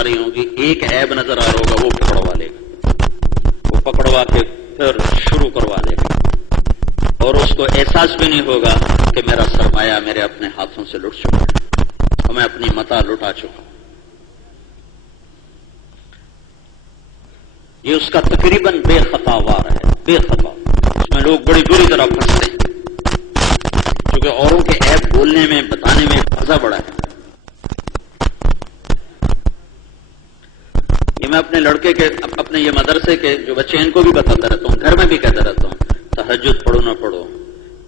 آ رہی ہوں گی، ایک عیب نظر آ رہا ہوگا، وہ پکڑوا لے گا، وہ پکڑوا کے پھر شروع کروا دے گا، اور اس کو احساس بھی نہیں ہوگا کہ میرا سرمایہ میرے اپنے ہاتھوں سے لٹ چکا ہے اور میں اپنی متاع لٹا چکا ہوں۔ یہ اس کا تقریباً بے خطا وار ہے، بے خطا، اس میں لوگ بڑی بری طرح پھنستے ہیں، کیونکہ اوروں کے عیب بولنے میں بتانے میں مزہ بڑا ہے۔ یہ میں اپنے لڑکے کے، اپنے یہ مدرسے کے جو بچے ان کو بھی بتاتا رہتا ہوں، گھر میں بھی کہتا رہتا ہوں، تہجد پڑھو نہ پڑھو،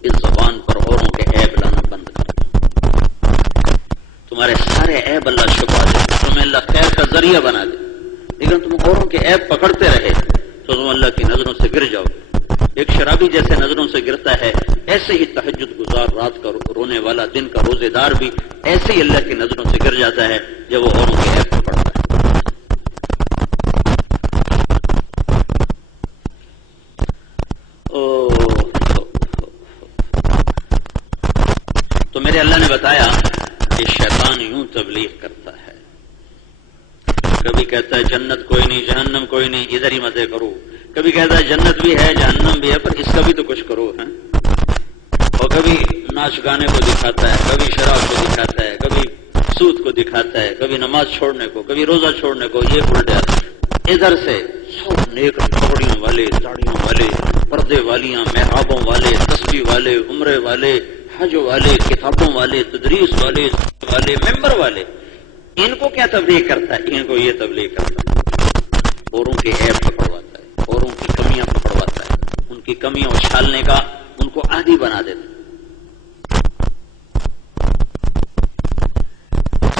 اس زبان پر اوروں کے عیب لانا بند کرو، تمہارے سارے عیب اللہ چھپا دے، تمہیں اللہ خیر کا ذریعہ بنا دے، لیکن تم اوروں کے عیب پکڑتے رہے تو تم اللہ کی نظروں سے گر جاؤ۔ ایک شرابی جیسے نظروں سے گرتا ہے، ایسے ہی تہجد گزار، رات کا رونے والا، دن کا روزے دار بھی ایسے ہی اللہ کی نظروں سے گر جاتا ہے جب وہ اوروں کے عیب پکڑتا ہے۔ تو میرے اللہ نے بتایا کہ شیطان یوں تبلیغ کرتا ہے، کبھی کہتا ہے جنت کوئی نہیں، جہنم کوئی نہیں، ادھر ہی مزے کرو، کبھی کہتا ہے جنت بھی ہے، جہنم بھی ہے، پر اس کا بھی تو کچھ کرو ہے، اور کبھی ناچ گانے کو دکھاتا ہے، کبھی شراب کو دکھاتا ہے، کبھی سود کو دکھاتا ہے، کبھی نماز چھوڑنے کو، کبھی روزہ چھوڑنے کو، یہ الٹا ادھر سے سب نیک پگڑیوں والے، داڑھیوں والے، پردے والیاں، محرابوں والے، تسبیح والے، عمرے والے، حج والے، کتابوں والے، تدریس والے، ممبر والے، ان کو کیا تبلیغ کرتا ہے؟ ان کو یہ تبلیغ کرتا ہے، اوروں کے عیب پکڑواتا ہے، اوروں کی کمیاں پکڑواتا ہے، ان کی کمیاں اچھالنے کا ان کو عادی بنا دیتا ہے۔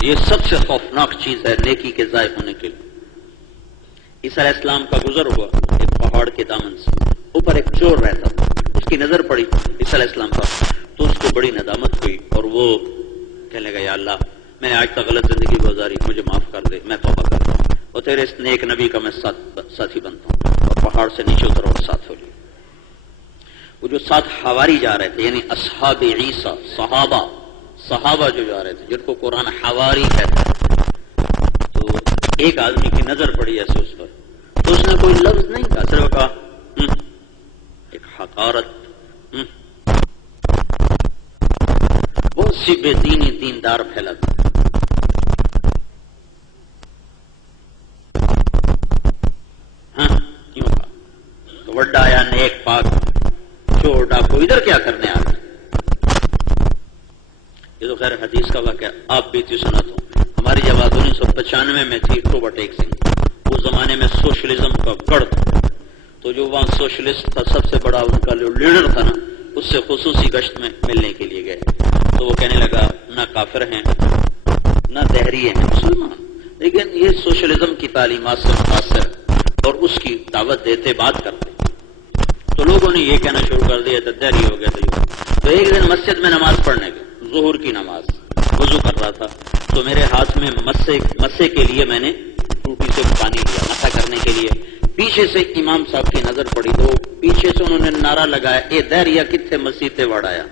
یہ سب سے خوفناک چیز ہے نیکی کے ضائع ہونے کے لیے۔ عیسیٰ علیہ السلام کا گزر ہوا ایک پہاڑ کے دامن سے، اوپر ایک چور رہتا تھا، اس کی نظر پڑی عیسیٰ علیہ السلام پر، تو اس کو بڑی ندامت ہوئی، اور وہ کہنے لگا یا اللہ میں نے آج تک غلط زندگی گزاری، مجھے معاف کر دے، میں توبہ کرتا ہوں اور تیرے اس نیک نبی کا میں ساتھی بنتا ہوں، اور پہاڑ سے نیچے اترا اور ساتھ ہو لیا۔ وہ جو ساتھ حواری جا رہے تھے، یعنی اصحاب عیسیٰ، صحابہ جو جا رہے تھے، جن کو قرآن حواری کہتا ہے، تو ایک آدمی کی نظر پڑی ایسے اس پر، تو اس نے کوئی لفظ نہیں کہا، صرف کہا ایک حقارت، بہت سی بے دینی دیندار پھیلاتا، کیوں کہا تو وڈا آیا نیک پاک چور ڈاکو ادھر کیا کرنے آ رہے؟ یہ تو خیر حدیث کا واقعہ، آپ بھی تھی سنت ہو، ہماری جب 1995 میں تھی اکتوبر ٹیک سنگھ، اس زمانے میں سوشلزم کا گڑھ تھا، تو جو وہاں سوشلسٹ تھا سب سے بڑا ان کا جو لیڈر تھا نا، اس سے خصوصی گشت میں ملنے کے لیے گئے، تو وہ کہنے لگا نہ کافر ہیں نہ دہری ہیں، مسلمان، لیکن یہ سوشلزم کی تعلیمات سے متاثر اور اس کی دعوت دیتے بات کرتے، تو لوگوں نے یہ کہنا شروع کر دیا دہری ہو گیا۔ تو ایک دن مسجد میں نماز پڑھنے گئے، ظہر کی نماز، وضو کر رہا تھا، تو میرے ہاتھ میں مسے کے لیے میں نے ٹوٹی سے پانی لیا مسا کرنے کے لیے، پیچھے سے امام صاحب کی نظر پڑی، تو پیچھے سے انہوں نے نعرہ لگایا اے دہریا کتنے مسیتے وڑایا،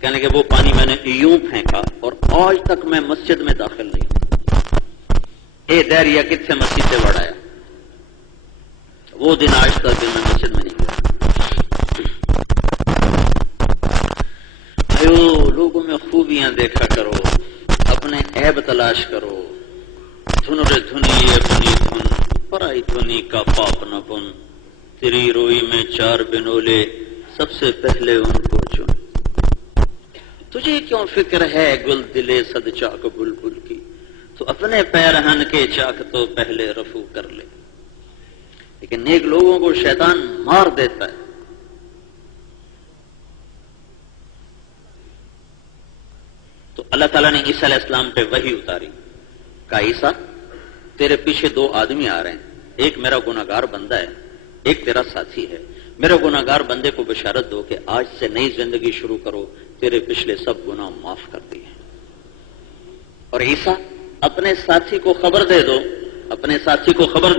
کہنے کہ وہ پانی میں نے یوں پھینکا اور آج تک میں مسجد میں داخل نہیں ہوں، اے دہریا کتنے مسیتے وڑایا، وہ دن آج تک میں مسجد میں نہیں گیا۔ لوگوں میں خوبیاں دیکھا کرو، اپنے عیب تلاش کرو، دھنرے دھنی اپنی دھن، پرائی دھنی کا پاپ نہ بن، تیری روئی میں 4 بنولے، سب سے پہلے ان کو چن، تجھے کیوں فکر ہے گل دلے صد چاک بلبل کی، تو اپنے پیرہن کے چاک تو پہلے رفو کر لے۔ لیکن نیک لوگوں کو شیطان مار دیتا ہے۔ تو اللہ تعالیٰ نے عیسیٰ علیہ السلام پہ وحی اتاری، کہا عیسیٰ تیرے پیچھے 2 آدمی آ رہے ہیں، ایک میرا گناہگار بندہ ہے، ایک تیرا ساتھی ہے، میرے گناہگار بندے کو بشارت دو کہ آج سے نئی زندگی شروع کرو، تیرے پچھلے سب گناہ معاف کر دیے۔ اور عیسیٰ اپنے ساتھی کو خبر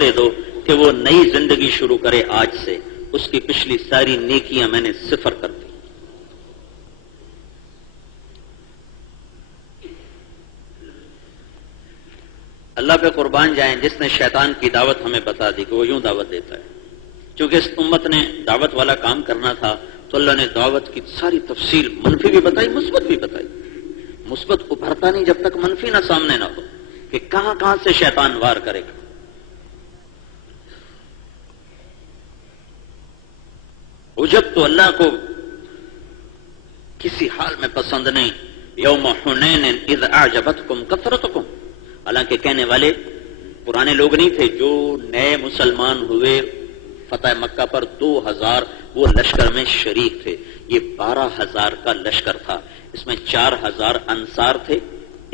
دے دو کہ وہ نئی زندگی شروع کرے، آج سے اس کی پچھلی ساری نیکیاں میں نے صفر کر دی۔ اللہ پہ قربان جائیں جس نے شیطان کی دعوت ہمیں بتا دی کہ وہ یوں دعوت دیتا ہے. چونکہ اس امت نے دعوت والا کام کرنا تھا تو اللہ نے دعوت کی ساری تفصیل منفی بھی بتائی، مثبت بھی بتائی. مثبت ابھرتا نہیں جب تک منفی نہ سامنے نہ ہو کہ کہاں کہاں سے شیطان وار کرے گا. عجب تو اللہ کو کسی حال میں پسند نہیں. یوم حنین اذ اعجبتکم کثرتکم، حالانکہ کہنے والے پرانے لوگ نہیں تھے، جو نئے مسلمان ہوئے فتح مکہ پر 2000 وہ لشکر میں شریک تھے. یہ 12,000 کا لشکر تھا. اس میں 4,000 انصار تھے،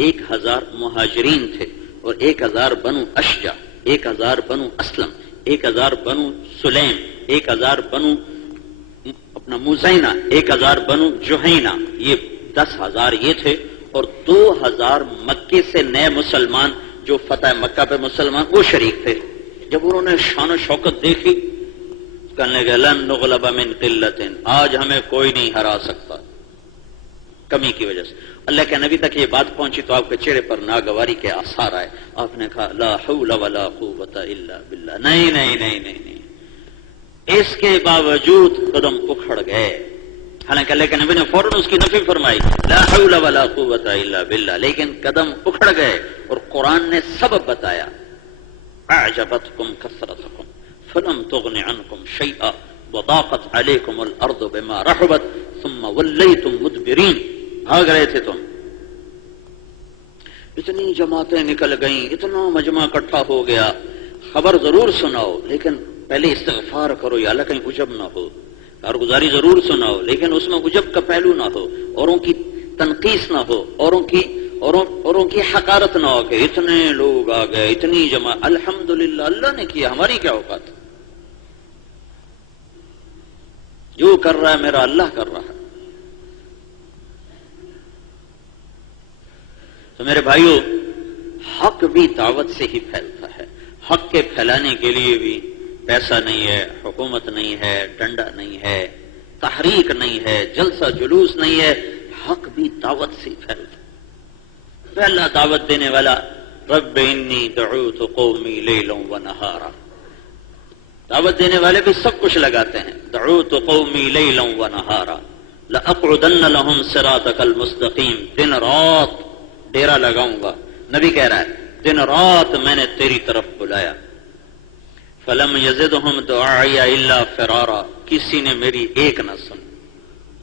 1,000 مہاجرین تھے، اور 1,000 بنو اشجع، 1,000 بنو اسلم، 1,000 بنو سلیم، 1,000 بنو اپنا مزینہ، 1,000 بنو جوہینہ. یہ 10,000 یہ تھے، اور 2,000 مکے سے نئے مسلمان جو فتح مکہ پہ مسلمان وہ شریک تھے. جب انہوں نے شان و شوکت دیکھی کہنے لگے لن نغلب من قلت، آج ہمیں کوئی نہیں ہرا سکتا کمی کی وجہ سے. اللہ کے نبی تک یہ بات پہنچی تو آپ کے چہرے پر ناگواری کے آثار آئے. آپ نے کہا لا حول ولا قوت الا باللہ. نہیں نہیں نہیں نہیں نہیں، اس کے باوجود قدم اکھڑ گئے. حالانکہ اللہ کے نبی نے فوراً اس کی نفی فرمائی لا حول ولا قوت الا باللہ، لیکن قدم اکھڑ گئے. اور قرآن نے سبب بتایا اعجبتکم کثرتکم فلم تغن عنکم شیئا وضاقت علیکم الارض بما رحبت ثم ولیتم مدبرین. بھاگ رہے تھے تم، اتنی جماعتیں نکل گئیں، اتنا مجمع اکٹھا ہو گیا. خبر ضرور سناؤ لیکن پہلے استغفار کرو یا اللہ کہیں عجب نہ ہو. کارگزاری ضرور سناؤ لیکن اس میں عجب کا پہلو نہ ہو، اوروں کی تنقیص نہ ہو، اوروں کی حقارت نہ ہو کہ اتنے لوگ آ گئے، اتنی جمع. الحمدللہ اللہ نے کیا، ہماری کیا اوقات. جو کر رہا ہے میرا اللہ کر رہا ہے. تو میرے بھائیوں، حق بھی دعوت سے ہی پھیلتا ہے. حق کے پھیلانے کے لیے بھی پیسہ نہیں ہے، حکومت نہیں ہے، ڈنڈا نہیں ہے، تحریک نہیں ہے، جلسہ جلوس نہیں ہے. حق بھی دعوت سے ہی پھیلتا ہے. پہلا دعوت دینے والا رب انی دعوت قومی لیلا ونہارا. دعوت دینے والے بھی سب کچھ لگاتے ہیں. دعوت قومی لیلا ونہارا لأقعدن لهم صراطک المستقیم. دن رات ڈیرا لگاؤں گا. نبی کہہ رہا ہے دن رات میں نے تیری طرف بلایا. فلم یزدہم دعائی الا فرارا. کسی نے میری ایک نہ سن.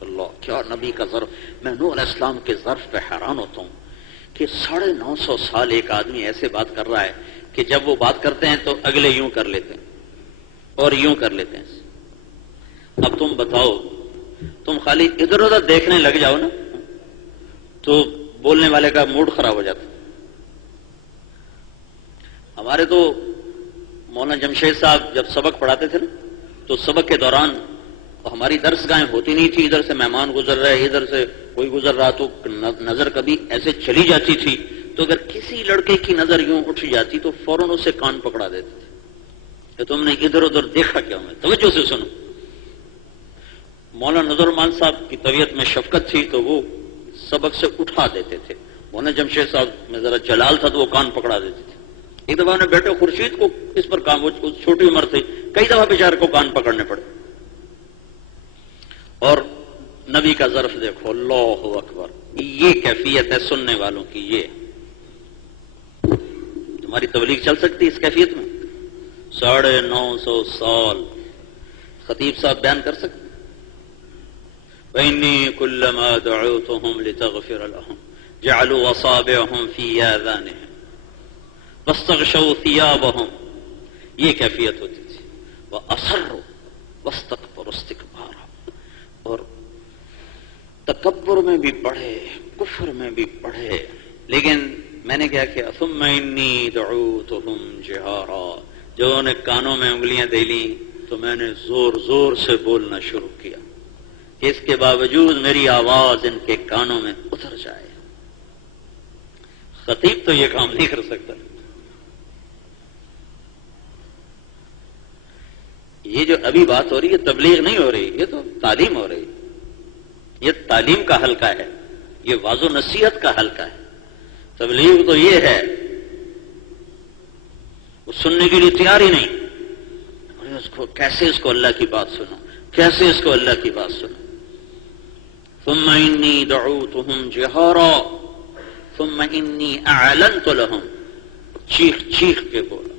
اللہ کیا نبی کا ظرف. میں نوح علیہ السلام کے ظرف پہ حیران ہوتا ہوں کہ 950 سال ایک آدمی ایسے بات کر رہا ہے کہ جب وہ بات کرتے ہیں تو اگلے یوں کر لیتے ہیں اور یوں کر لیتے ہیں. اب تم بتاؤ، تم خالی ادھر ادھر دیکھنے لگ جاؤ نا تو بولنے والے کا موڈ خراب ہو جاتا. ہمارے تو مولانا جمشید صاحب جب سبق پڑھاتے تھے نا تو سبق کے دوران ہماری درس گاہیں ہوتی نہیں تھی. ادھر سے مہمان گزر رہے، ادھر سے کوئی گزر رہا تو نظر کبھی ایسے چلی جاتی تھی. تو اگر کسی لڑکے کی نظر یوں اٹھ جاتی تو فوراً اسے کان پکڑا دیتے تھے کہ تم نے ادھر ادھر دیکھا کیا. میں توجہ سے سنو. مولانا نظر مان صاحب کی طبیعت میں شفقت تھی تو وہ سبق سے اٹھا دیتے تھے. مولانا جمشید صاحب میں ذرا جلال تھا تو وہ کان پکڑا دیتے تھے. ایک دفعہ نے بیٹے خورشید کو اس پر کام، چھوٹی عمر تھی، کئی دفعہ بیچارے کو کان پکڑنے پڑے. اور نبی کا ظرف دیکھو، اللہ اکبر. یہ کیفیت ہے سننے والوں کی. یہ تمہاری تبلیغ چل سکتی اس کیفیت میں؟ 950 سال خطیب صاحب بیان کر سکتے. وَإِنِّي كُلَّمَا دَعَوْتُهُمْ لِتَغْفِرَ لَهُمْ جَعَلُوا أَصَابِعَهُمْ فِي آذَانِهِمْ وَاسْتَغْشَوْا ثِيَابَهُمْ. یہ کیفیت ہوتی تھی. وَأَصَرُّوا وَاسْتَكْبَرُوا اسْتِكْبَارًا. اور تکبر میں بھی بڑھے، کفر میں بھی بڑھے. لیکن میں نے کیا کیا؟ ثُمَّ إِنِّي دَعَوْتُهُمْ جِهَارًا. جو نے کانوں میں انگلیاں دے لی تو میں نے زور زور سے بولنا شروع کیا کہ اس کے باوجود میری آواز ان کے کانوں میں اتر جائے. خطیب تو یہ کام نہیں کر سکتا. یہ جو ابھی بات ہو رہی ہے تبلیغ نہیں ہو رہی، یہ تو تعلیم ہو رہی. یہ تعلیم کا حلقہ ہے، یہ واضح نصیحت کا حلقہ ہے. تبلیغ تو یہ ہے وہ سننے کے لیے تیار ہی نہیں. کیسے اس کو اللہ کی بات سنو، کیسے اس کو اللہ کی بات سنو. ثم انی دعوتهم جہارا ثم انی اعلنت لهم، چیخ چیخ کے بولا،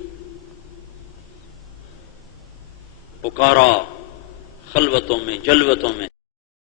پکارا خلوتوں میں جلوتوں میں